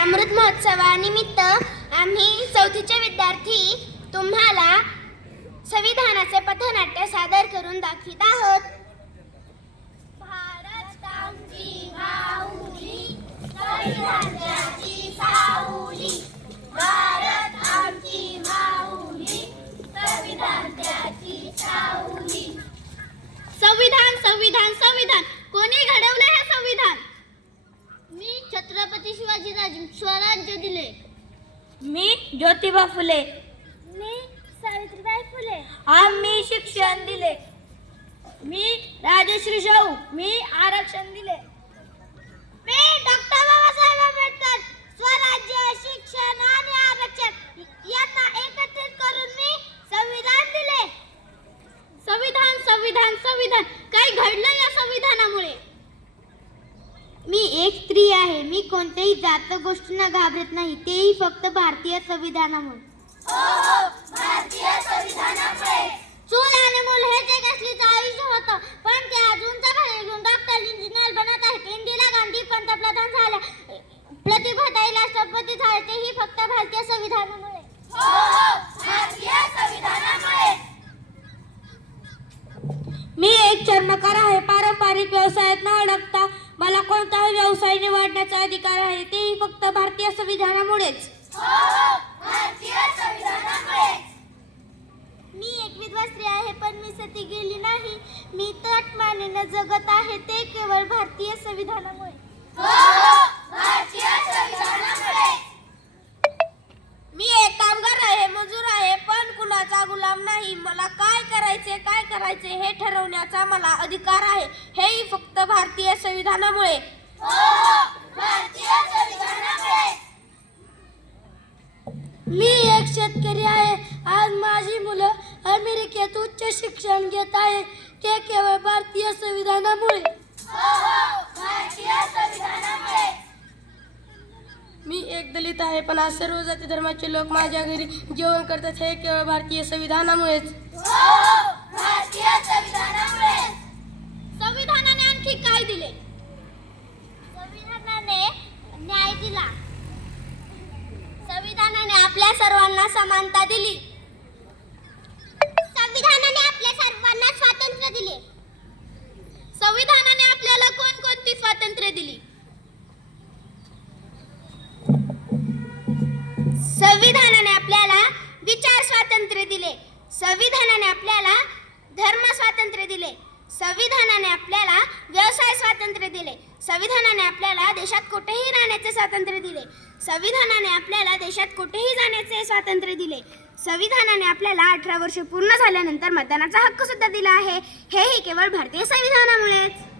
अमृत महोत्सवानिमित्त आम्ही चौथीचे विद्यार्थी तुम्हाला संविधानाचे पथनाट्य सादर करून दाखवित आहोत. संविधान संविधान संविधान. कोणी घडवले छत्रपती शिवाजीराजे स्वराज्य दिले. मी ज्योतिबा फुले. मी सावित्रीबाई फुले. आम्ही शिक्षण दिले. मी राजश्री शाहू. मी आरक्षण दिले मी डॉक्टर बाबासाहेब आंबेडकर स्वराज्य शिक्षण आणि आरक्षण यांना एकत्रित करून मी संविधान दिले संविधान संविधान संविधान काय घडलं या संविधानामुळे मी एक स्त्री आहे. मी कोणत्याही जात गोष्टींना घाबरत नाही. तेही फक्त भारतीय संविधानामुळे. चूल आणि मूल हे जे कसलीचं आयुष्य होतं पण ते अजूनचा खाली घेऊन डॉक्टर इंजिनियर बनत आहेत. इंदिरा गांधी पंतप्रधान झाल्या. प्रतिभाताई राष्ट्रपती झाले. तेही फक्त भारतीय संविधानामुळे. मी एक चर्मकार आहे. पारंपरिक व्यवसायात न अडक मला व्यवसाय निवडण्याचा अधिकार आहे. तेही फक्त भारतीय संविधानामुळेच. मी एक विधवा स्त्री आहे पण मी सती गेली नाही. मी तटमानेनं जगत आहे ते केवळ भारतीय संविधानामुळे. मी एक कामगार आहे मजूर आहे पण कुणाचा गुलाम नाही. मला काय करायचे काय करायचे हे ठरवण्याचा मला अधिकार आहे. हेही फक्त भारतीय संविधानामुळे. मी एक शेतकरी आहे. आज माझी मुलं अमेरिकेत उच्च शिक्षण घेत आहे. ते केवळ भारतीय संविधानामुळे. मी एक दलित आहे पण आज सर्व जाती धर्माचे लोक माझ्या घरी जेवण करतात. हे केवळ भारतीय संविधानामुळेच. संविधानाने आणखी काय दिले? स्वातंत्र्य दिली. संविधानाने आपल्याला विचार स्वातंत्र्य दिले. संविधानाने आपल्याला धर्म स्वातंत्र्य दिले. संविधानाने आपल्याला व्यवसाय स्वातंत्र्य दिले. संविधानाने आपल्याला देशात कुठेही राहण्याचे स्वातंत्र्य दिले. संविधानाने आपल्याला देशात कुठेही जाण्याचे स्वातंत्र्य दिले. संविधानाने आपल्याला अठरा वर्ष पूर्ण झाल्यानंतर मतदानाचा हक्क सुद्धा दिला आहे. हेही केवळ भारतीय संविधानामुळेच.